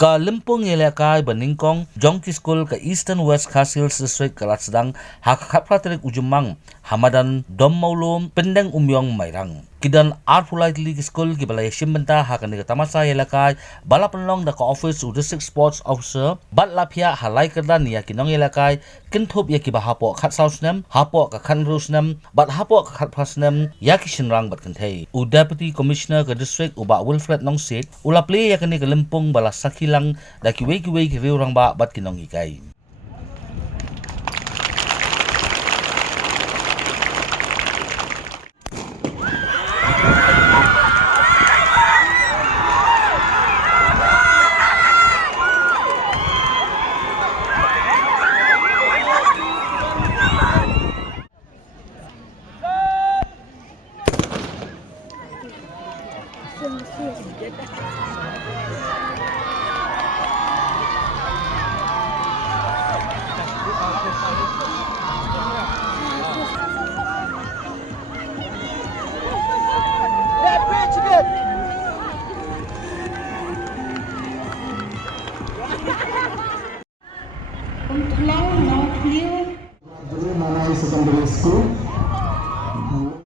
Ka Limpung Yelakai Baningkong Jongki School ka Eastern West Castles District kalat sedang hakapratrik ujumang Hamadan Dom Maulum Pendeng Umyong Mairang Kidan Artfulite League School ki balai simbenta hakan ka tamasa Yelakai balapanlong da ka office u district sports officer bat lapia halai kerdan ya kinong Yelakai kinthop ya ki bahapo khat sausnem hapo ka khan rusnem bat hapo ka khat prasnem ya ki shinrang bat kanthei u deputy commissioner ka district u ba Wilfred Nongsit ulaple ya kani ka Limpung bala sakilang da ki wei ki riurang ba bat kinong ikai. Manai Secondary School